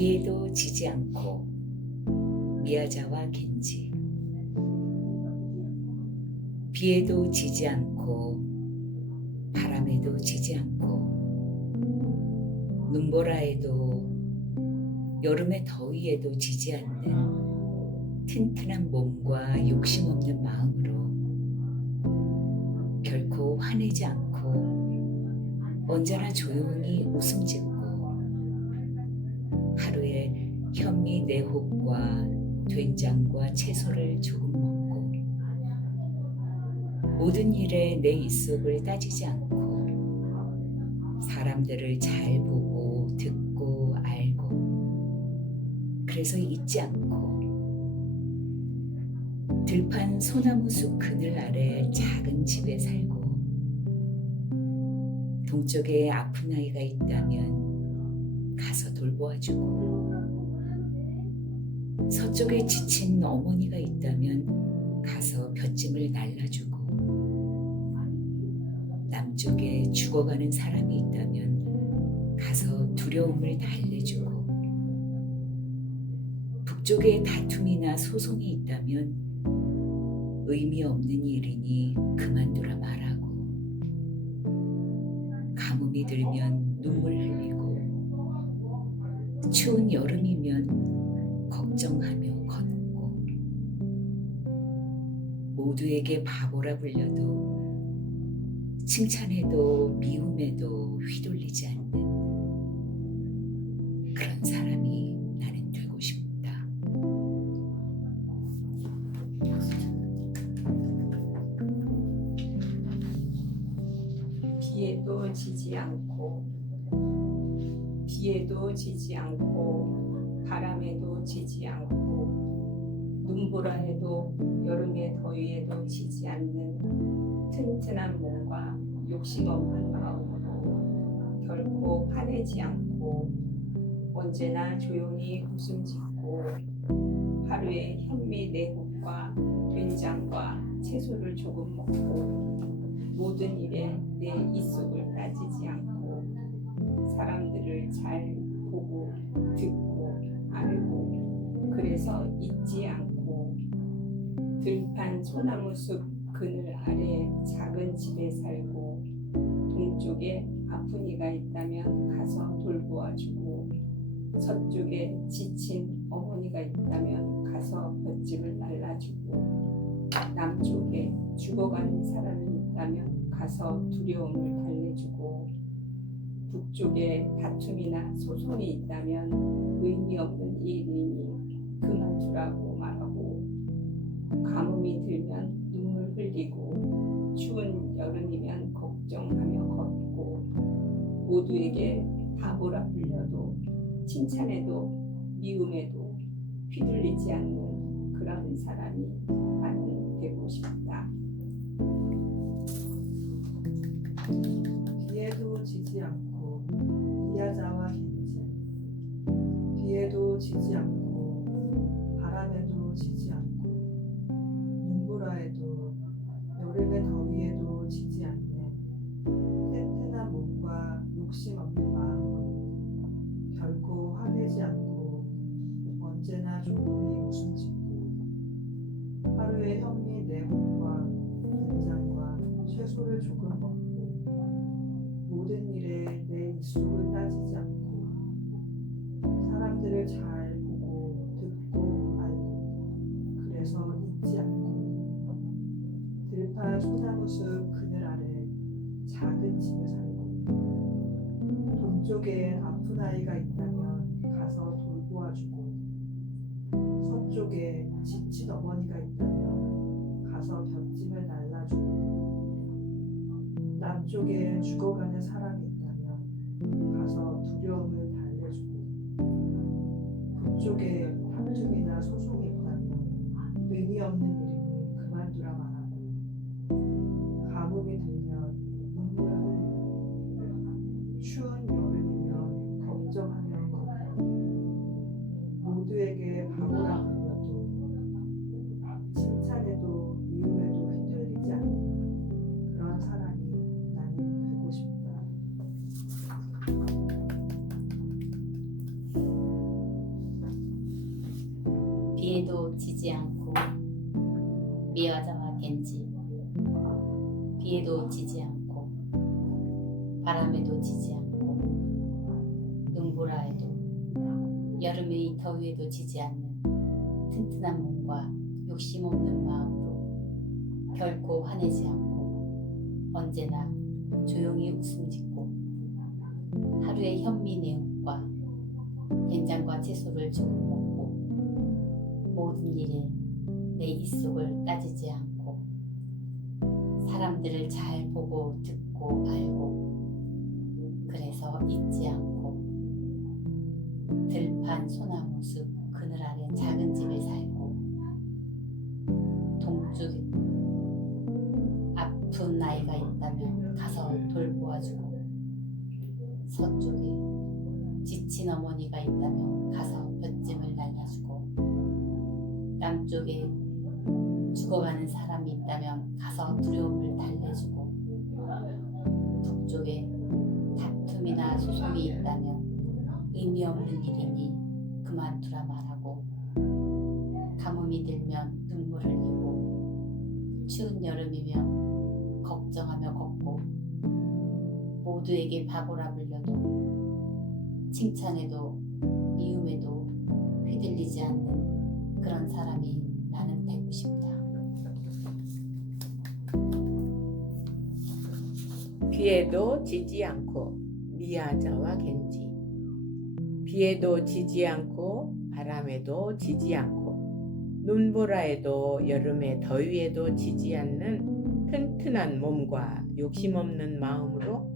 비에도 지지 않고 미야자와 겐지. 비에도 지지 않고 바람에도 지지 않고 눈보라에도 여름의 더위에도 지지 않는 튼튼한 몸과 욕심 없는 마음으로 결코 화내지 않고 언제나 조용히 웃음 짓고 하루에 현미 내혹과 된장과 채소를 조금 먹고 모든 일에 내 입속을 따지지 않고 사람들을 잘 보고 듣고 알고 그래서 잊지 않고 들판 소나무 숲 그늘 아래 작은 집에 살고 동쪽에 아픈 아이가 있다면 가서 돌보아주고 서쪽에 지친 어머니가 있다면 가서 볏짐을 날라주고 남쪽에 죽어가는 사람이 있다면 가서 두려움을 달래주고 북쪽에 다툼이나 소송이 있다면 의미 없는 일이니 그만두라 말하고 가뭄이 들면 눈물 흘리고 추운 여름이면 걱정하며 걷고 모두에게 바보라 불려도 칭찬해도 미움에도 휘둘리지 않는 그런 사람이 나는 되고 싶다. 비에도 지지 않고 바람에도 지지 않고 눈보라에도 여름의 더위에도 지지 않는 튼튼한 몸과 욕심 없는 마음으로 결코 화내지 않고 언제나 조용히 웃음 짓고 하루에 현미 내국과 된장과 채소를 조금 먹고 모든 일에 내 입속을 따지지 않고 사람들을 잘 보고 듣고 알고 그래서 잊지 않고 들판 소나무 숲 그늘 아래 작은 집에 살고 동쪽에 아픈 이가 있다면 가서 돌보아주고 서쪽에 지친 어머니가 있다면 가서 볏짐을 날라주고 남쪽에 죽어가는 사람이 있다면 가서 두려움을 달래주고 북쪽에 다툼이나 소송이 있다면 의미 없는 일이니 그만두라고 말하고 가뭄이 들면 눈물 흘리고 추운 여름이면 걱정하며 걷고 모두에게 바보라 불려도 칭찬해도 미움에도 휘둘리지 않는 그런 사람이 나는 되고 싶다. 비에도 지지 않고 미야자와 겐지. 비에도 지지 않고 바람에도 지지 않고 눈보라에도 여름의 더위에도 지지 않는 튼튼한 몸과 욕심 없는 마음으로 결코 화내지 않고 언제나 조용히 웃음 짓고 하루에 현미 내국과 된장과 채소를 조금 먹고 모든 일에 내 입속을 따지지 않고 사람들을 잘 보고 듣고 알고 그래서 잊지 않고 들판 소나무 숲 그늘 아래 작은 집에 살고 동쪽에 아픈 아이가 있다면 가서 돌보아주고 서쪽에 지친 어머니가 있다면 가서 볏짐을 날라주고 남쪽에 죽어가는 사람이 있다면 가서 두려움을 달래주고 북쪽에 다툼이나 소송이 있다면 의미 없는 일이니 그만두라 말하고 가뭄이 들면 눈물 흘리고 추운 여름이면 걱정하며 걷고 모두에게 바보라 불려도 칭찬해도 미움에도 휘둘리지 않는 그런 사람이 나는 되고 싶다. 지지 않고 미화자와 겐지 비에도 지지 않고 바람에도 지지 않고 눈보라에도 여름의 더위에도 지지 않는 튼튼한 몸과 욕심 없는 마음으로 결코 화내지 않고 언제나 조용히 웃음 짓고 하루에 현미 내육과 된장과 채소를 조금 먹고 모든 일에 내 입속을 따지지 않고 사람들을 잘 보고 듣고 알고 그래서 잊지 않고 들판 소나무 숲 그늘 아래 작은 집에 살고 동쪽에 아픈 아이가 있다면 가서 돌보아주고 서쪽에 지친 어머니가 있다면 가서 볕짐을 날려주고 남쪽에 죽어가는 사람이 있다면 가서 두려움을 달래주고 북쪽에 다툼이나 소송이 있다면 의미 없는 일이니 그만두라 말하고 가뭄이 들면 눈물 흘리고 추운 여름이면 걱정하며 걷고 모두에게 바보라 불려도 칭찬에도 미움에도 휘둘리지 않는 그런 사람이 나는 되고 싶다. 비에도 지지 않고 미아자와 겐지 비에도 지지 않고 바람에도 지지 않고 눈보라에도 여름의 더위에도 지지 않는 튼튼한 몸과 욕심 없는 마음으로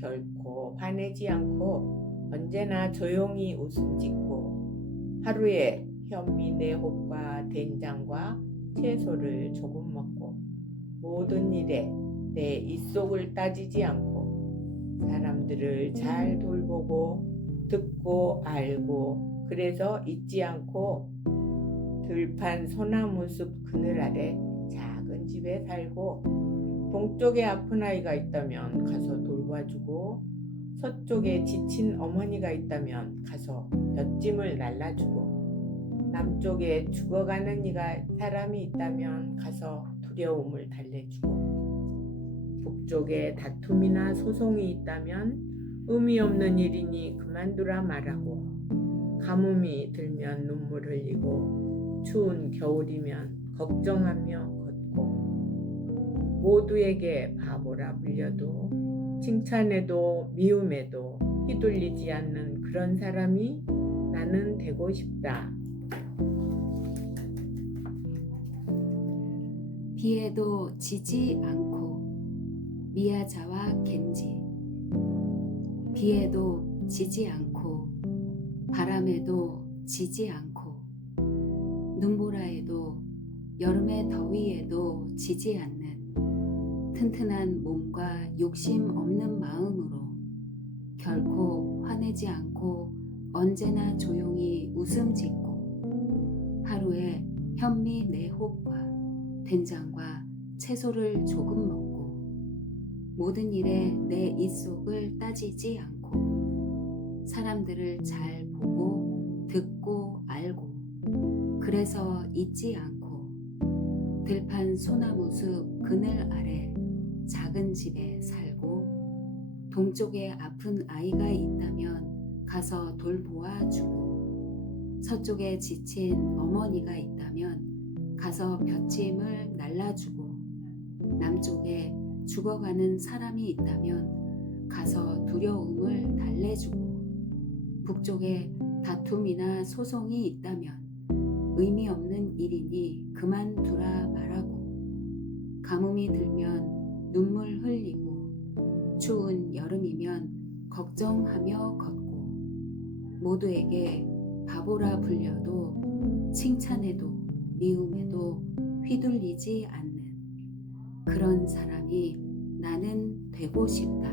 결코 화내지 않고 언제나 조용히 웃음 짓고 하루에 현미 내홉과 된장과 채소를 조금 먹고 모든 일에 내 입속을 따지지 않고 사람들을 잘 돌보고 듣고 알고 그래서 잊지 않고 들판 소나무 숲 그늘 아래 작은 집에 살고 동쪽에 아픈 아이가 있다면 가서 돌봐주고 서쪽에 지친 어머니가 있다면 가서 볕짐을 날라주고 남쪽에 죽어가는 사람이 있다면 가서 두려움을 달래주고 북쪽에 다툼이나 소송이 있다면 의미 없는 일이니 그만두라 말하고 가뭄이 들면 눈물 흘리고 추운 겨울이면 걱정하며 걷고 모두에게 바보라 불려도 칭찬에도 미움에도 휘둘리지 않는 그런 사람이 나는 되고 싶다. 비에도 지지 않고 미아자와 겐지 비에도 지지 않고 바람에도 지지 않고 눈보라에도 여름의 더위에도 지지 않는 튼튼한 몸과 욕심 없는 마음으로 결코 화내지 않고 언제나 조용히 웃음 짓고 하루에 현미 내홉과 된장과 채소를 조금 먹고 모든 일에 내 입속을 따지지 않고 사람들을 잘 보고 듣고 알고 그래서 잊지 않고 들판 소나무 숲 그늘 아래 작은 집에 살고 동쪽에 아픈 아이가 있다면 가서 돌보아 주고 서쪽에 지친 어머니가 있다면 가서 볕짐을 날라주고 남쪽에 죽어가는 사람이 있다면 가서 두려움을 달래주고 북쪽에 다툼이나 소송이 있다면 의미 없는 일이니 그만두라 말하고 가뭄이 들면 눈물 흘리고 추운 여름이면 걱정하며 걷고 모두에게 바보라 불려도 칭찬에도 미움에도 휘둘리지 않는 그런 사람이 나는 되고 싶다.